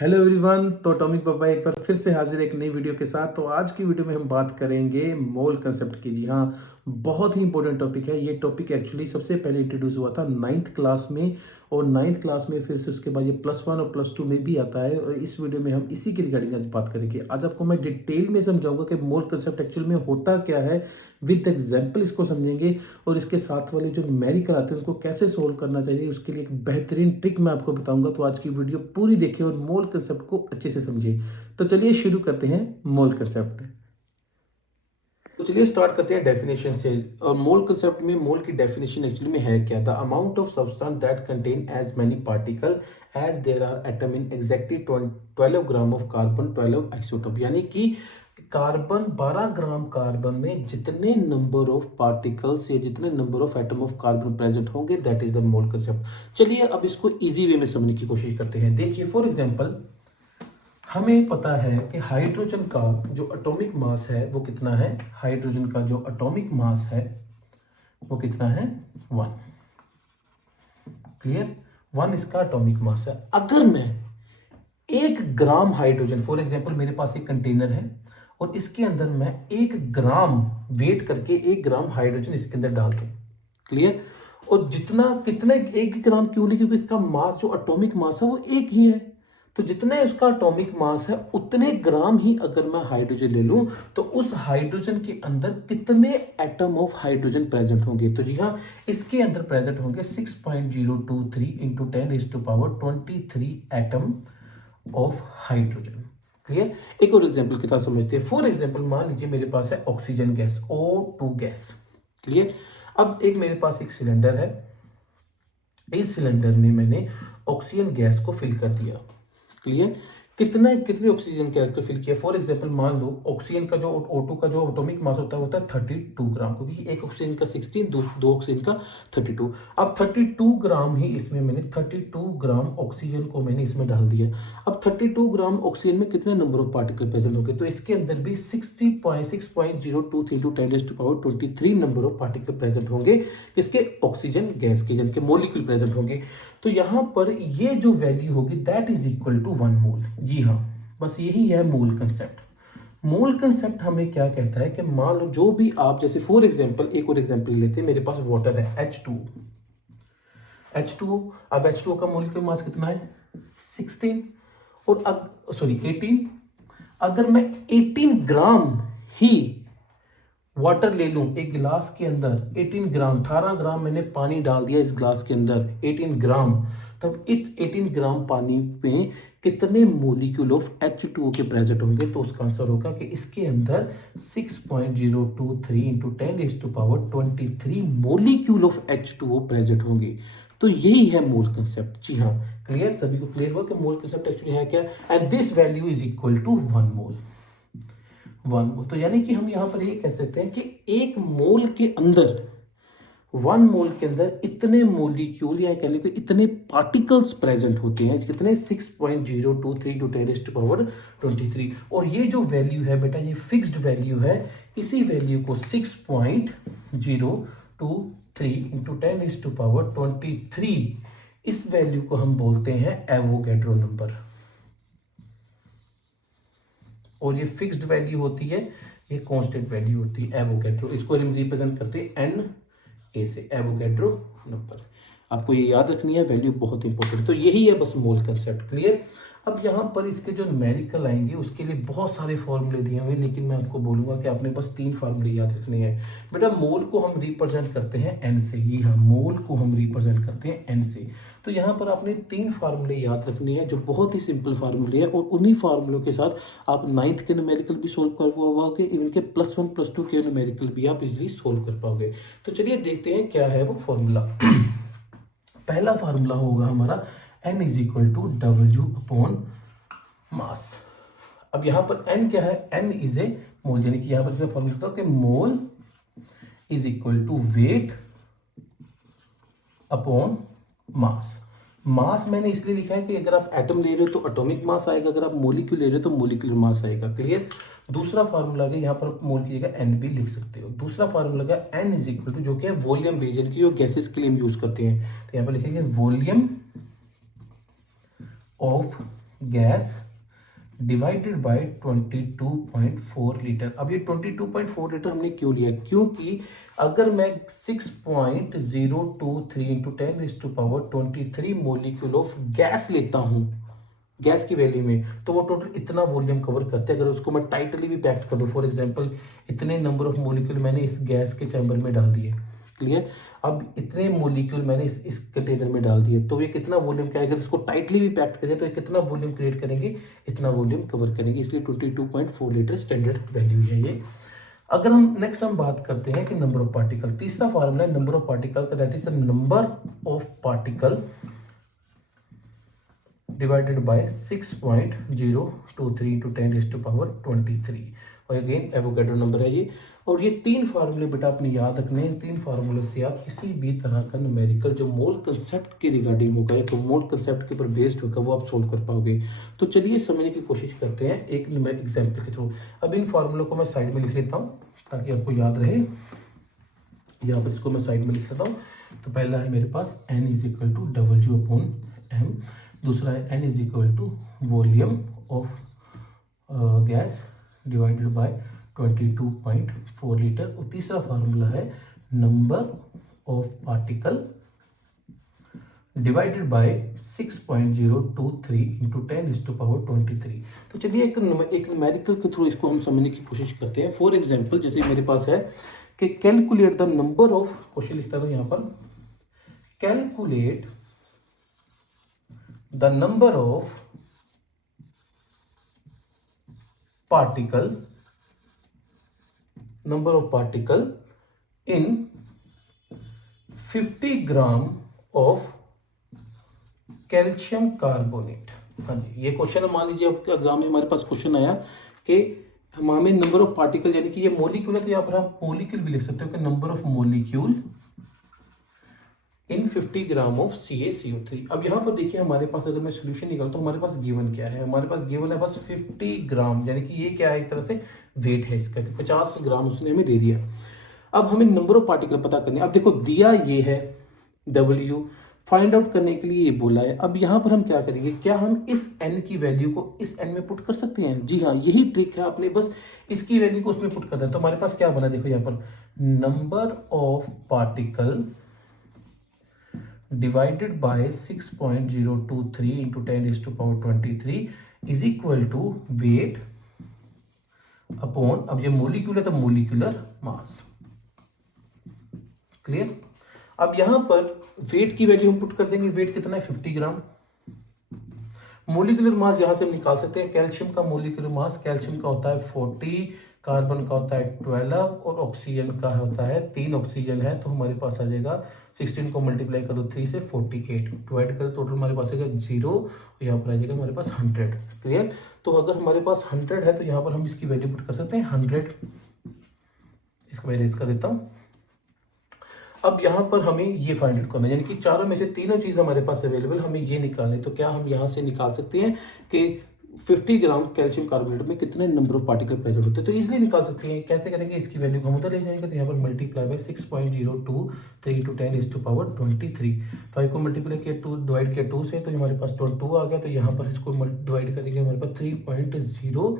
Hello everyone. तो टॉमिक पापा एक बार फिर से हाजिर है एक नई वीडियो के साथ। तो आज की वीडियो में हम बात करेंगे मोल कंसेप्ट की। जी हाँ, बहुत ही इंपॉर्टेंट टॉपिक है। ये टॉपिक एक्चुअली सबसे पहले इंट्रोड्यूस हुआ था नाइन्थ क्लास में, और नाइन्थ क्लास में फिर से उसके बाद ये +1 और +2 में भी आता है। और इस वीडियो में हम इसी के रिगार्डिंग आज बात करेंगे। आज आपको मैं डिटेल में समझाऊंगा कि मोल कंसेप्ट एक्चुअल में होता क्या है, विद एग्जाम्पल इसको समझेंगे। और इसके साथ वाले जो न्यूमेरिकल आते हैं उनको कैसे सोल्व करना चाहिए, उसके लिए एक बेहतरीन ट्रिक मैं आपको बताऊंगा। तो आज की वीडियो पूरी देखिए और मोल कंसेप्ट को अच्छे से समझिए। तो चलिए शुरू करते हैं मोल कंसेप्ट। तो चलिए स्टार्ट करते हैं डेफिनेशन से। और मोल कंसेप्ट में मोल की डेफिनेशन एक्चुअली में है क्या? The amount of substance that contain as many particle as there are atom in exactly 12 gram of carbon 12 isotope. यानी कि कार्बन 12 ग्राम कार्बन में जितने नंबर ऑफ पार्टिकल्स या जितने number of atom of carbon present होंगे, that is the mole concept. चलिए अब इसको इजी वे में समझने की कोशिश करते हैं। देखिए फॉर एग्जांपल, हमें पता है कि हाइड्रोजन का जो एटॉमिक मास है वो कितना है। हाइड्रोजन का जो एटॉमिक मास है वो कितना है? 1। क्लियर? 1 इसका एटॉमिक मास है। अगर मैं 1 ग्राम हाइड्रोजन, फॉर एग्जांपल मेरे पास एक कंटेनर है और इसके अंदर मैं 1 ग्राम वेट करके 1 ग्राम हाइड्रोजन इसके अंदर डाल दूं। क्लियर? और जितना कितना 1 ग्राम क्यों नहीं? क्योंकि इसका मास जो एटॉमिक मास है वो एक ही है। तो जितना इसका एटॉमिक मास है उतने ग्राम ही अगर मैं हाइड्रोजन ले लूं तो उस हाइड्रोजन के अंदर कितने एटम ऑफ हाइड्रोजन प्रेजेंट होंगे? तो जी हाँ, इसके अंदर प्रेजेंट होंगे 6.023 into 10⁻23 atom of hydrogen. Clear? एक और एग्जांपल के साथ समझते हैं। फॉर एग्जांपल मान लीजिए मेरे पास है oxygen gas, O2 gas. Clear? अब एक मेरे पास एक सिलेंडर है। इस सिलेंडर में मैंने ऑक्सीजन गैस को फिल कर दिया। क्लियर? कितने ऑक्सीजन गैस को फिल किया? फॉर एग्जांपल मान लो ऑक्सीजन का जो O2 का जो एटॉमिक मास होता है 32 ग्राम, क्योंकि एक ऑक्सीजन का 16, दो ऑक्सीजन का 32। अब 32 ग्राम ही इसमें मैंने 32 ग्राम ऑक्सीजन को मैंने इसमें डाल दिया। अब 32 ग्राम ऑक्सीजन में कितने नंबर ऑफ पार्टिकल प्रेजेंट होंगे? तो इसके अंदर भी 6.023 into 10⁻23 number of particle present होंगे। किसके? ऑक्सीजन गैस के, यानी कि मॉलिक्यूल प्रेजेंट होंगे। तो यहां पर ये जो वैल्यू होगी दैट इज इक्वल टू 1 मोल। जी हाँ, बस यही है मोल कंसेप्ट। मोल कंसेप्ट हमें क्या कहता है कि मान लो जो भी आप, जैसे फॉर एग्जांपल एक और एग्जांपल लेते हैं, मेरे पास वाटर है H2O। अब H2O का मोलिक्यूलर मास कितना है? 16। और 18। अगर मैं 18 ग्राम ही वाटर ले लूं एक गिलास के अंदर, 18 ग्राम, 18 ग्राम मैंने पानी डाल दिया इस गिलास के अंदर, 18 ग्राम, तब इस 18 ग्राम पानी में कितने मोलिक्यूल ऑफ H2O के प्रेजेंट होंगे? तो उसका आंसर होगा कि इसके अंदर 6.023 into 10⁻23 molecule of H2O present होंगे। तो यही है मोल कंसेप्ट। जी हाँ, क्लियर? सभी को क्लियर हुआ कि मोल कंसेप्ट एक्चुअली है क्या? And this value is equal to 1 mole. 1 mole, तो यानी कि हम यहां पर ये कह सकते हैं कि 1 मोल के अंदर, 1 मोल के अंदर इतने मोलिक्यूल या कह लीजिए इतने पार्टिकल्स प्रेजेंट होते हैं। कितने? 6.023 टू 10⁻23। और ये जो वैल्यू है बेटा, ये फिक्स्ड वैल्यू है। इसी वैल्यू को 6.023 इंटू 10⁻23, इस वैल्यू को हम बोलते हैं एवोगैड्रो नंबर। और ये फिक्स्ड वैल्यू होती है, ये कांस्टेंट वैल्यू होती है एवोगैड्रो। इसको हम रिप्रेजेंट करते हैं NA से, एवोगैड्रो नंबर। आपको ये याद रखनी है, वैल्यू बहुत इंपॉर्टेंट। तो यही है बस मोल कंसेप्ट। क्लियर? अब यहाँ पर इसके जो न्यूमेरिकल आएंगे उसके लिए बहुत सारे फॉर्मूले दिए हुए हैं, लेकिन मैं आपको बोलूंगा कि आपने बस 3 फॉर्मूले याद रखने हैं। बेटा मोल को हम रिप्रेजेंट करते हैं N से। ये हाँ, मोल को हम रिप्रेजेंट करते हैं N से। तो यहाँ पर आपने 3 फार्मूले याद रखने हैं जो बहुत ही सिंपल फार्मूले हैं, और उन्हीं फार्मूलों के साथ आप 9th के न्यूमेरिकल भी सोल्व कर पाओगे, इवन के +1 +2 के न्यूमेरिकल भी आप इजीली सोल्व कर पाओगे। तो चलिए देखते हैं क्या है वो फॉर्मूला। पहला फार्मूला होगा हमारा N is equal to W upon mass. अब यहां पर N क्या है? N इज ए मोल, यानी कि यहां पर फॉर्मूला होता है कि mole is equal to weight upon mass. Mass मैंने इसलिए लिखा है कि अगर आप एटम ले रहे हो तो एटॉमिक मास आएगा, अगर आप मोलिक्यूल ले रहे हो तो मोलिकुलर मास आएगा। क्लियर? दूसरा फार्मूला है, यहाँ पर आप मोल की जगह N भी लिख सकते हो। दूसरा फार्मूला है N इज इक्वल टू, जो कि है वॉल्यूम रीजन की, जो गैसेस के लिए हम यूज करते हैं। तो यहाँ पर लिखेंगे volume of gas divided by 22.4 litre. अब ये 22.4 लीटर हमने क्यों लिया? क्योंकि अगर मैं 6.023 इंटू 10⁻23 मोलिक्यूल ऑफ गैस लेता हूँ गैस की वैल्यू में, तो वो टोटल इतना वॉल्यूम कवर करते हैं। अगर उसको मैं टाइटली भी पैक कर दूँ, फॉर एग्जांपल इतने नंबर ऑफ मोलिक्यूल मैंने इस गैस के चैम्बर में डाल दिए, क्लियर। अब इतने मोलिक्यूल मैंने इस कंटेनर में डाल दिए, तो ये कितना वॉल्यूम क्या है? अगर इसको टाइटली भी पैक करें तो ये कितना वॉल्यूम क्रिएट करेंगे? इतना वॉल्यूम कवर करेंगे। इसलिए 22.4 लीटर स्टैंडर्ड वैल्यू है ये। अगर हम नेक्स्ट हम बात करते हैं कि नंबर ऑफ पार्टिकल, तीसरा फॉर्मूला है नंबर ऑफ पार्टिकल का, that is the number of particle divided by 6.023 into 10⁻23 और अगेन एवोगैड्रो नंबर है ये। और ये तीन फार्मूले बेटा आपने याद रखने हैं। तीन फार्मूले से आप किसी भी तरह का न्यूमेरिकल जो मोल कंसेप्ट के रिगार्डिंग होगा या तो मोल कंसेप्ट के ऊपर बेस्ड होगा वो आप सोल्व कर पाओगे। तो चलिए समझने की कोशिश करते हैं एक एग्जाम्पल के थ्रू। अब इन फार्मूलों को मैं साइड में लिख लेता हूँ ताकि आपको याद रहे। यहाँ पर इसको मैं साइड में लिख लेता हूँ। तो पहला है मेरे पास n is equal to W/m, दूसरा है n is equal to volume of gas divided by 22.4 litre, और तीसरा फार्मूला है number of particle divided by 6.023 into 10⁻23। तो चलिए एक न्यूमेरिकल के थ्रू इसको हम समझने की कोशिश करते हैं। फॉर एग्जांपल जैसे मेरे पास है कि calculate the number of, question लिखता हूं यहां पर, calculate the number of particle in 50 gram of calcium carbonate. हाँ जी, ये क्वेश्चन मान लीजिए आपके एग्जाम में हमारे पास क्वेश्चन आया कि हमें नंबर ऑफ पार्टिकल, यानी कि ये मोलिक्यूल है तो यहाँ पर आप मोलिक्यूल भी लिख सकते हो कि number of molecule in 50 gram of CaCO3। अब यहाँ पर देखिए हमारे पास अगर मैं सोल्यूशन निकालता हूँ, हमारे पास गिवन क्या है? हमारे पास गिवन है बस 50 ग्राम, यानी कि ये क्या है? एक तरह से वेट है इसका कि 50 ग्राम उसने हमें दे दिया। अब हमें नंबर ऑफ पार्टिकल पता करने, अब देखो दिया ये है W, फाइंड आउट करने के लिए ये बोला है। अब यहाँ पर हम क्या करेंगे? क्या हम इस n की वैल्यू को इस n में पुट कर सकते हैं? जी हाँ, यही ट्रिक है, आपने बस इसकी वैल्यू को उसमें पुट करना है। तो हमारे पास क्या बना, देखो यहाँ पर number of particle divided by 6.023 into 10⁻23 is equal to weight upon, अब ये मोलिक्यूल है तो मोलिकुलर मास, क्लियर। अब यहां पर वेट की वैल्यू हम पुट कर देंगे। वेट कितना है? 50 ग्राम। मोलिकुलर मास यहां से हम निकाल सकते हैं। कैल्शियम का मोलिकुलर मास, कैल्शियम का होता है 40, कार्बन का होता है 12 और ऑक्सीजन का होता है 3 ऑक्सीजन है, तो हमारे पास आ जाएगा 16 को मल्टीप्लाई करो 3 से 48, डिवाइड करो टोटल हमारे पास आएगा 0, यहाँ पर आ जाएगा हमारे पास 100, क्लियर। तो अगर हमारे पास 100 है तो यहाँ पर हम इसकी वैल्यू पुट कर सकते हैं 100। इसको मैं इरेज कर देता हूँ। अब यहाँ पर हमें ये फाइंड आउट करना है, यानी कि चारों में से तीनों चीज हमारे पास अवेलेबल, हमें ये निकालने। तो क्या हम यहाँ से निकाल सकते हैं कि 50 ग्राम कैल्शियम कार्बोनेट में कितने नंबर ऑफ पार्टिकल प्रेजेंट होते हैं? तो इजीली निकाल सकते हैं। कैसे करेंगे? इसकी वैल्यू को हम उधर ले जाएंगे, तो यहाँ पर मल्टीप्लाई बाय 6.023 इंटू 10⁻23, 5 को मल्टीप्लाई किया 2, डिवाइड किया 2 से, तो हमारे पास 2 आ गया। तो यहाँ पर इसको डिवाइड करेंगे, हमारे पास 3.0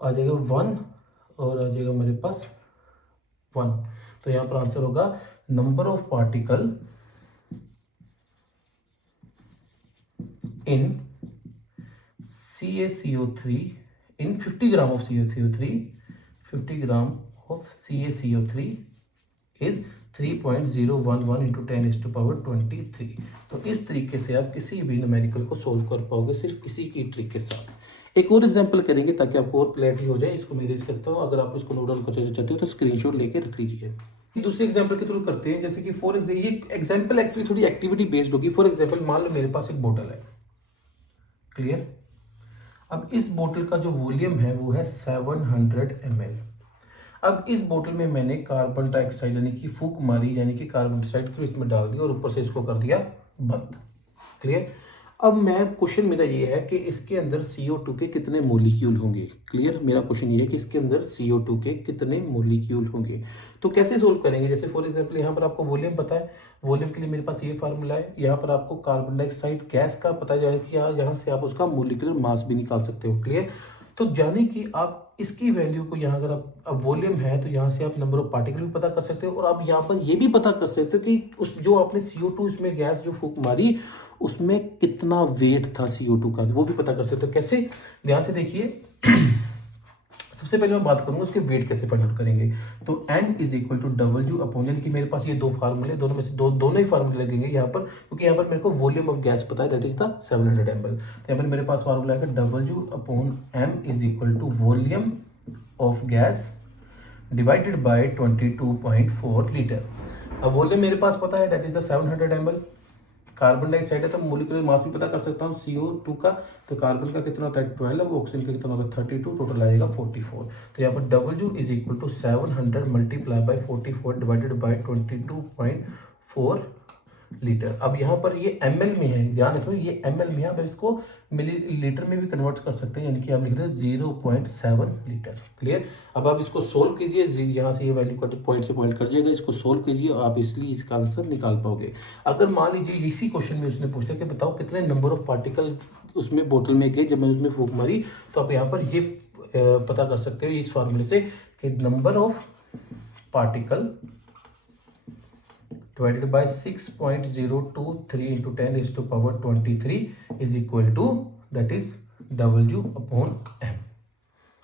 आ जाएगा 1 और आ जाएगा हमारे पास 1। तो यहाँ पर आंसर होगा number of particle in CaCO3 in 50 gram of CaCO3, 50 gram of CaCO3 is 3.011 into 10⁻23। तो इस तरीके से आप किसी भी न्यूमेरिकल को सोल्व कर पाओगे सिर्फ इसी की ट्रिक के साथ। एक और एग्जांपल करेंगे ताकि आपको और क्लैरिटी हो जाए। इसको मैं रेज करता हूँ, अगर आप इसको नोट डाउन करना चाहते हो तो स्क्रीनशॉट लेके रख लीजिए। दूसरे एग्जांपल के थ्रू करते हैं, जैसे कि फॉर एग्जांपल ये एग्जांपल एक्चुअली थोड़ी एक्टिविटी बेस्ड होगी। फॉर एग्जांपल मान लो मेरे पास एक बोतल है, क्लियर। अब इस बोतल का जो वॉल्यूम है वो है 700 ml। अब इस बोतल में मैंने कार्बन डाइऑक्साइड यानी कि फूंक मारी, यानी कि कार्बन डाइऑक्साइड को इसमें डाल दिया और ऊपर से इसको कर दिया बंद, क्लियर। अब मैं क्वेश्चन मेरा ये है कि इसके अंदर CO2 के कितने मोलिक्यूल होंगे। क्लियर, मेरा क्वेश्चन ये है कि इसके अंदर CO2 के कितने मोलिक्यूल होंगे। तो कैसे सोल्व करेंगे, जैसे फॉर एग्जांपल यहाँ पर आपको वॉल्यूम पता है, वॉल्यूम के लिए मेरे पास ये फार्मूला है। यहाँ पर आपको कार्बन डाइऑक्साइड गैस का पता है कि यहाँ से आप उसका मोलिकुलर मास भी निकाल सकते हो। क्लियर, तो जाने कि आप इसकी वैल्यू को यहाँ अगर आप अब वॉल्यूम है तो यहाँ से आप नंबर ऑफ पार्टिकल भी पता कर सकते हो, और आप यहाँ पर ये भी पता कर सकते हो कि उस जो आपने CO2 इसमें गैस जो फूंक मारी उसमें कितना वेट था CO2 का, वो भी पता कर सकते हो। कैसे, ध्यान से देखिए। सबसे पहले मैं बात करूंगा उसके वेट कैसे फाइंड आउट करेंगे। तो N is equal to W upon L की मेरे पास ये दो फार्मूले, दोनों में से दोनों ही फार्मूले लगेंगे यहाँ पर, क्योंकि यहाँ पर मेरे को वॉल्यूम ऑफ गैस पता है, दैट इज द 700 ml। तो यहाँ पर मेरे पास फार्मूला है W upon M is equal to volume of gas divided by 22.4 litre. अब वॉल्यूम मेरे पास पता है, that is the 700 ml। Carbon dioxide है तो मोलिकुलर मास भी पता कर सकता हूँ CO2 का, तो कार्बन का कितना होता है 12, ऑक्सीजन का कितना होता है 32, टोटल आएगा 44। तो यहाँ पर W is equal to 700 multiply by 44 divided by 22.4 litre. अब यहाँ पर ये ml में है, ध्यान रखो ये ml में है। अब इसको मिलीलीटर में भी कन्वर्ट कर सकते हैं, यानी कि आप लिख दो 0.7 लीटर। क्लियर, अब आप इसको सोल्व कीजिए, यहाँ से ये वैल्यू कट पॉइंट से पॉइंट कर जाएगा, इसको सोल्व कीजिए, आप इसलिए इसका आंसर निकाल पाओगे। अगर मान लीजिए इसी क्वेश्चन में उसने पूछा कि बताओ कितने नंबर ऑफ पार्टिकल उसमें बोतल में गए जब मैंने उसमें फूंक मारी, तो आप यहाँ पर ये पता कर सकते हो इस फॉर्मूले से कि number of particle divided by 6.023 into 10 raised to power 23 is equal to, that is W upon M.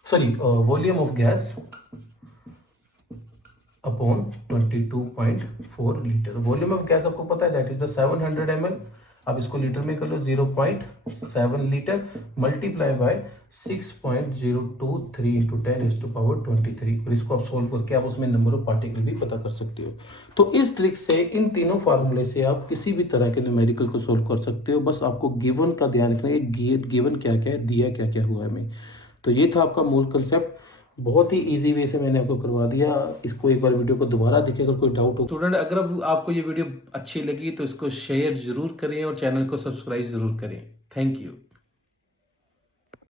Sorry, volume of gas upon 22.4 litre. Volume of gas आपको पता है, दैट इज द 700 ml। अब इसको लीटर में कर लो 0.7 litre multiply by 6.023 into 10 is to power 23, और इसको आप सोल्व करके आप उसमें नंबर ऑफ पार्टिकल भी पता कर सकते हो। तो इस ट्रिक से, इन तीनों फार्मूले से आप किसी भी तरह के न्यूमेरिकल को सोल्व कर सकते हो। बस आपको गिवन का ध्यान रखना है, गिवन क्या क्या है, दिया क्या क्या हुआ है हमें। तो ये था आपका मूल कंसेप्ट, बहुत ही इजी वे से मैंने आपको करवा दिया। इसको एक बार वीडियो को दोबारा देखिए अगर कोई डाउट हो। स्टूडेंट, अगर आपको ये वीडियो अच्छी लगी तो इसको शेयर जरूर करें और चैनल को सब्सक्राइब जरूर करें। Thank you.